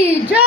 की जय.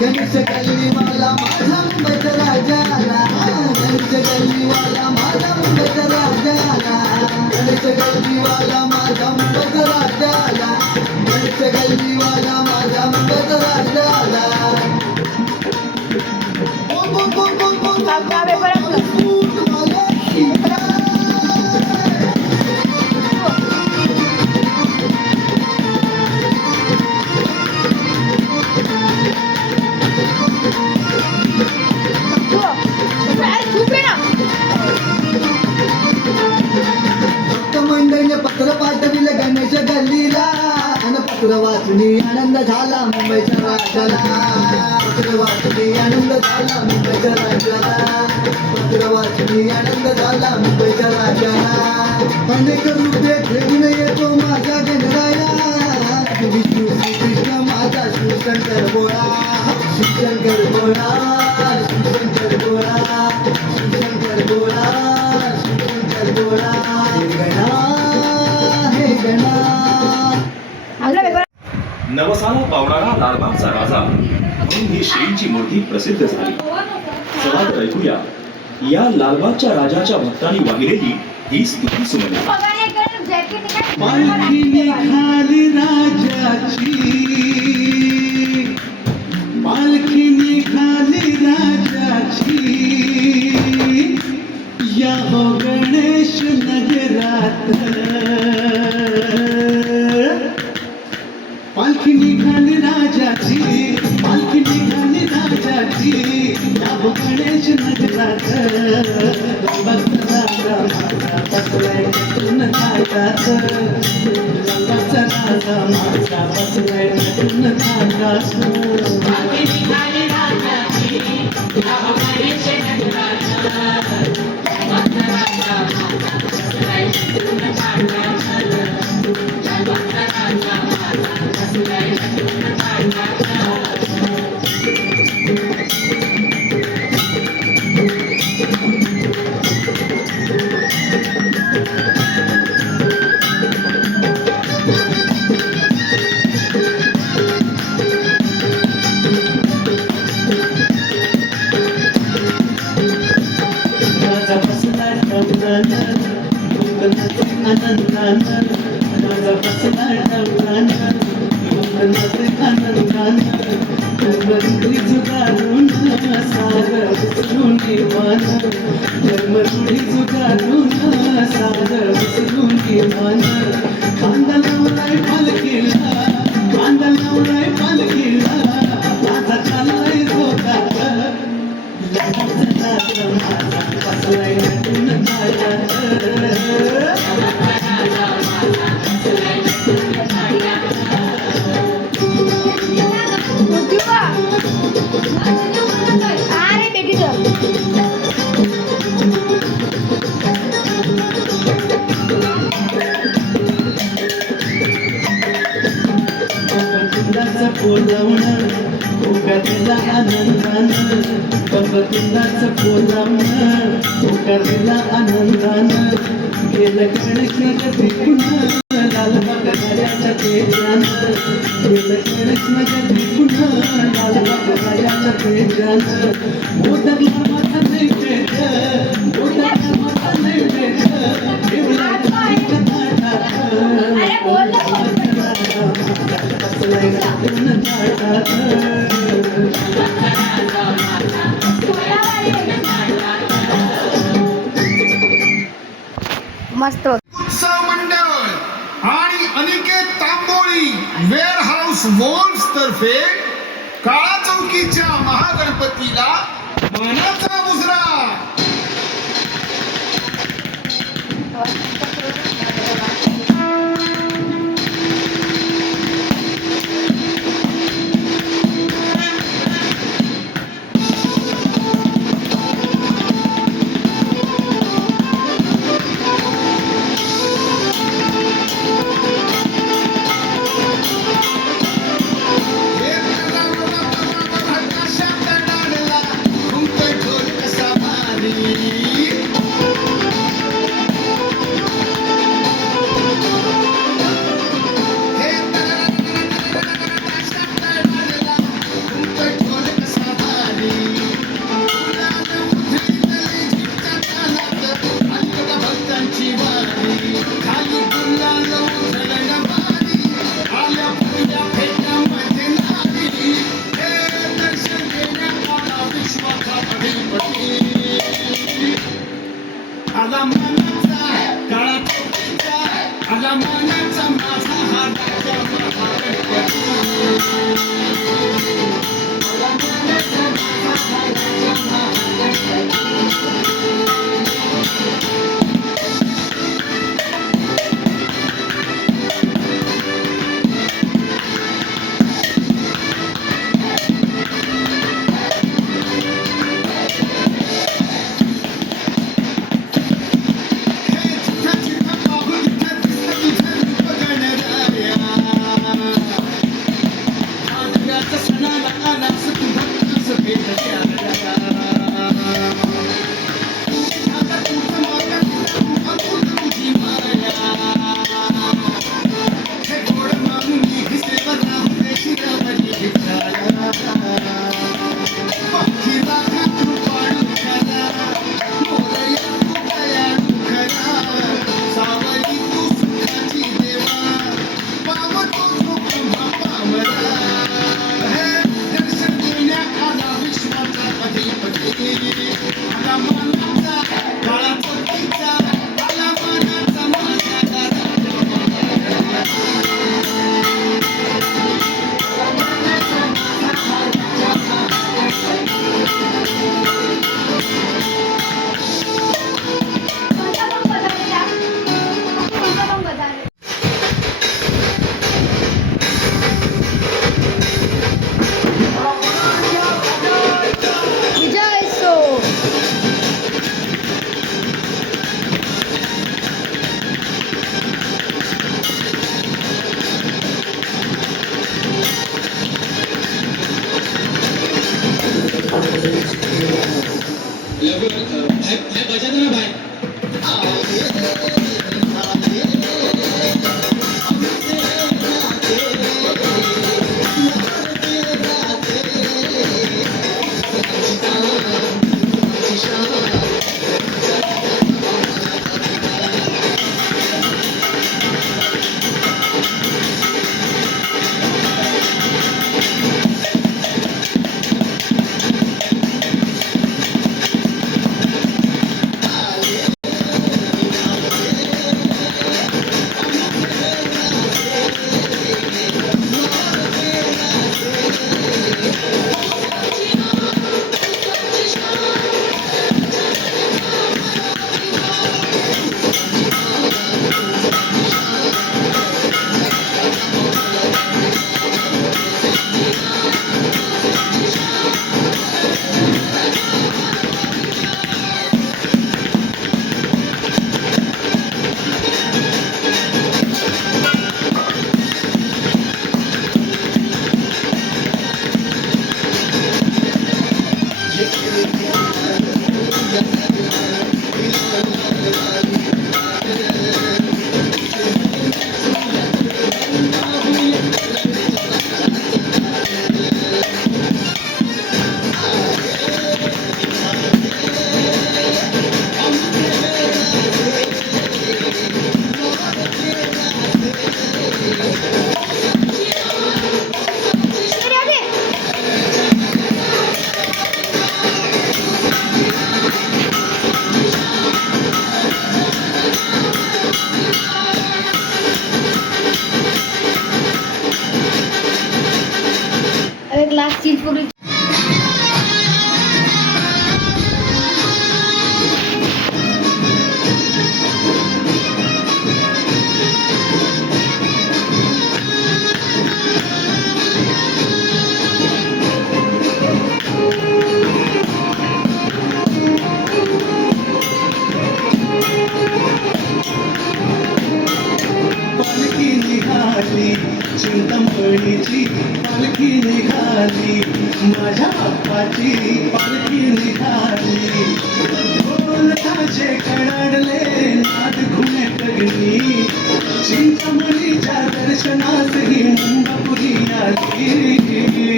गणेश गल्लीवाला माझा मुंबईचा राजाला, गणेश गल्लीवाला माझा मुंबईचा राजाला, गणेश गल्लीवाला माझा मुंबईचा राजाला, गणेश गल्लीवाला माझा मुंबईचा राजाला. मंडळीने पत्र पाठविलं गणेश गल्लीला, आणि पत्र वाचून आनंद झाला मुंबईच्या राजाला, पत्र वाचून आनंद झाला मुंबईच्या राजाला, पत्र वाचून आनंद झाला मुंबईच्या राजाला. अनेक रूपे घेऊन येतो माझा गणराया, विष्णू श्रीकृष्ण माझा शिवशंकर बोळा, शिवशंकर बोळा, शिवशंकर बोळा, शिवशंकर बोळा, शिवशंकर बोळा. नवसाला पावणारा लालबागचा राजा म्हणून ही श्रींची मूर्ती प्रसिद्ध झाली. चला तर ऐकूया या लालबागच्या राजाच्या भक्तांनी वाहिलेली ही स्तुती सुमने. पालखी निघाली राजाची, पालखी निघाली राजाची, या हो गणेश नगरात, पालखी निघाली राजाची, पालखी निघाली राजाची, या हो गणेश नगरात. राजा माझा बसलाय नटून थाटात, राजा माझा बसलाय नटून थाटात. पालखी निघाली राजाची, या हो गणेश नगरात, राजा माझा बसलाय नटून थाटात, राजा माझा बसलाय नटून थाटात. आनंदानं माझा बसला डवरानं, कोकणाचे आनंदानं धर्मरूढी जुगारून सागर उचलून मान, धर्मरूढी जुगारून सागर उचलून मान. कांदा लावलाय पालखीला, कांदा लावलाय पालखीला, माझा चाललाय जोरात, माझा बसलाय नटून थाटात. बोलावणं उगारलेला आनंदानं, पगतुंडाचं बोलावणं उगारलेला आनंदानं, गेलं गणेश नगरी पुन्हा लालबाग राजाच्या तेजानं, गेलं गणेश नगरी पुन्हा लालबाग राजाच्या तेजानं. मोदकला माझा नैवेद्य, मोदकला माझा नैवेद्य, एवढा मस्त उत्सव मंडळ आणि Aniket Tamboli warehouse walls तर्फे काळा चौकीच्या महागणपतीला मानाचा मुजरा. सणाचा सणाला आलास तू भक्तास भेट द्यायला. आता तुझं माझं अमृत तुझी माया. हे गोड मागणी घिसेवर राहू दे शिरावरी भिकाया. पक्षीला कृपाळू खरा, मोरया तू दयाळू खरा. सावली तू सुखाची देवा, पावतो तू ब्रह्मा पावरा. हे दर्शन देण्या आला विश्वाचा अधिपती. आला मानाचा काळाचा तिचा, आला मानाचा माझ्या दारा. कोणता पण बजावला? कोणता पण बजावला? विजय असो. बजा ना भाई. एक लास्ट चीज पूरी. पालखी निघाली चिंतामणीची, पालखी निघाली माझ्या बाप्पाची, पालखी निघाली. ढोलताचे कडाडले नाद घुमे पगनी, चिंतामणीच्या दर्शनासही मुंबापुरी आली.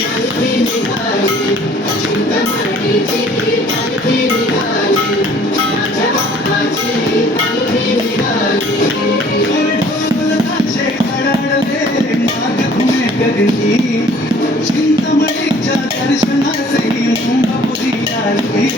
ढोलताचे कडाडले नाद घुमे पगनी, चिंतामणीच्या दर्शनासही मुंबापुरी आली.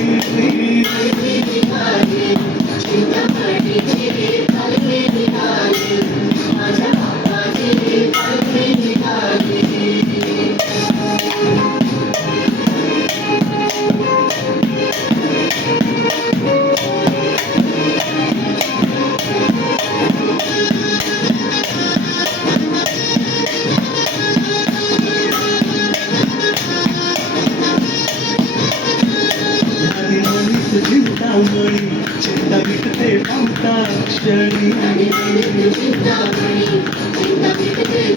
चिंतामणी चिंता मिटते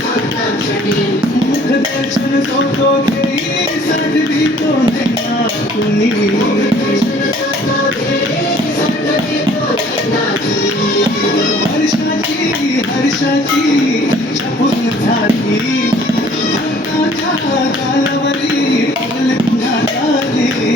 पावता क्षणी, मुख दर्शन दर्शन सोतो घेई साठवी तो नैना तुम्ही हर्षाची छपून झाली भक्ताच्या गालावरी फुल पुन्हा झाली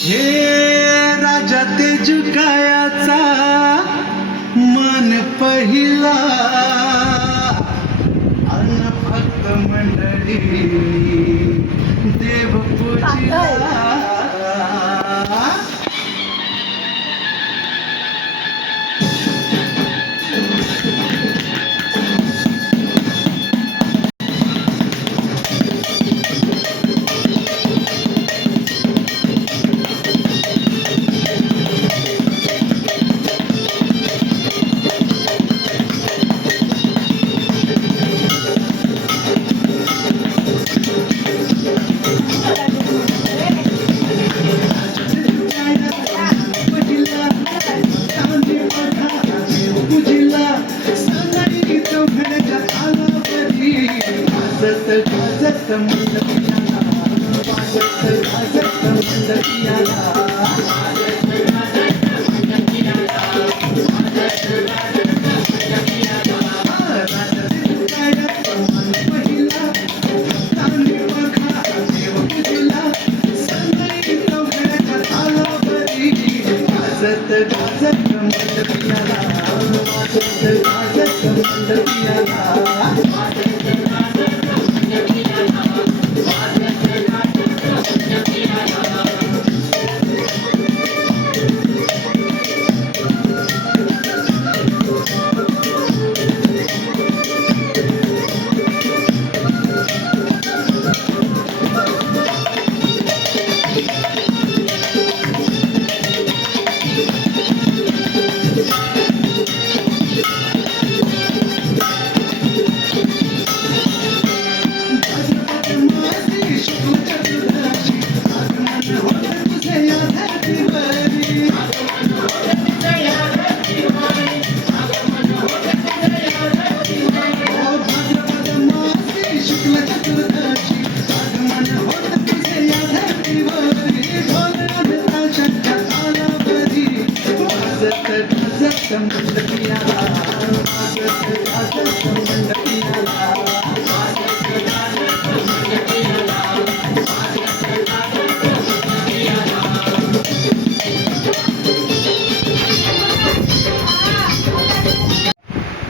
हे राजा तेजुकायाचा मान पहिला अन भक्त मंडळी देव पूजिला गाजत मंडपियाला गाजत मंडपियाला गाजत मंडपियाला गाजत मंडपियाला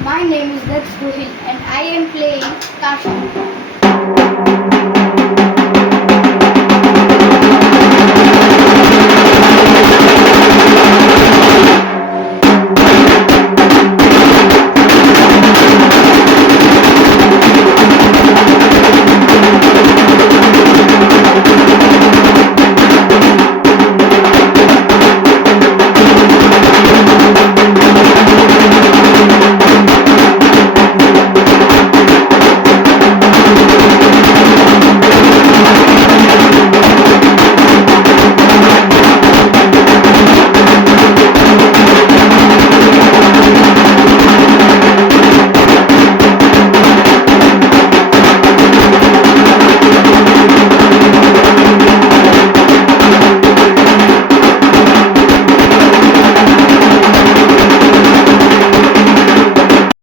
My name is Daksh Gohil and I am playing Kashu.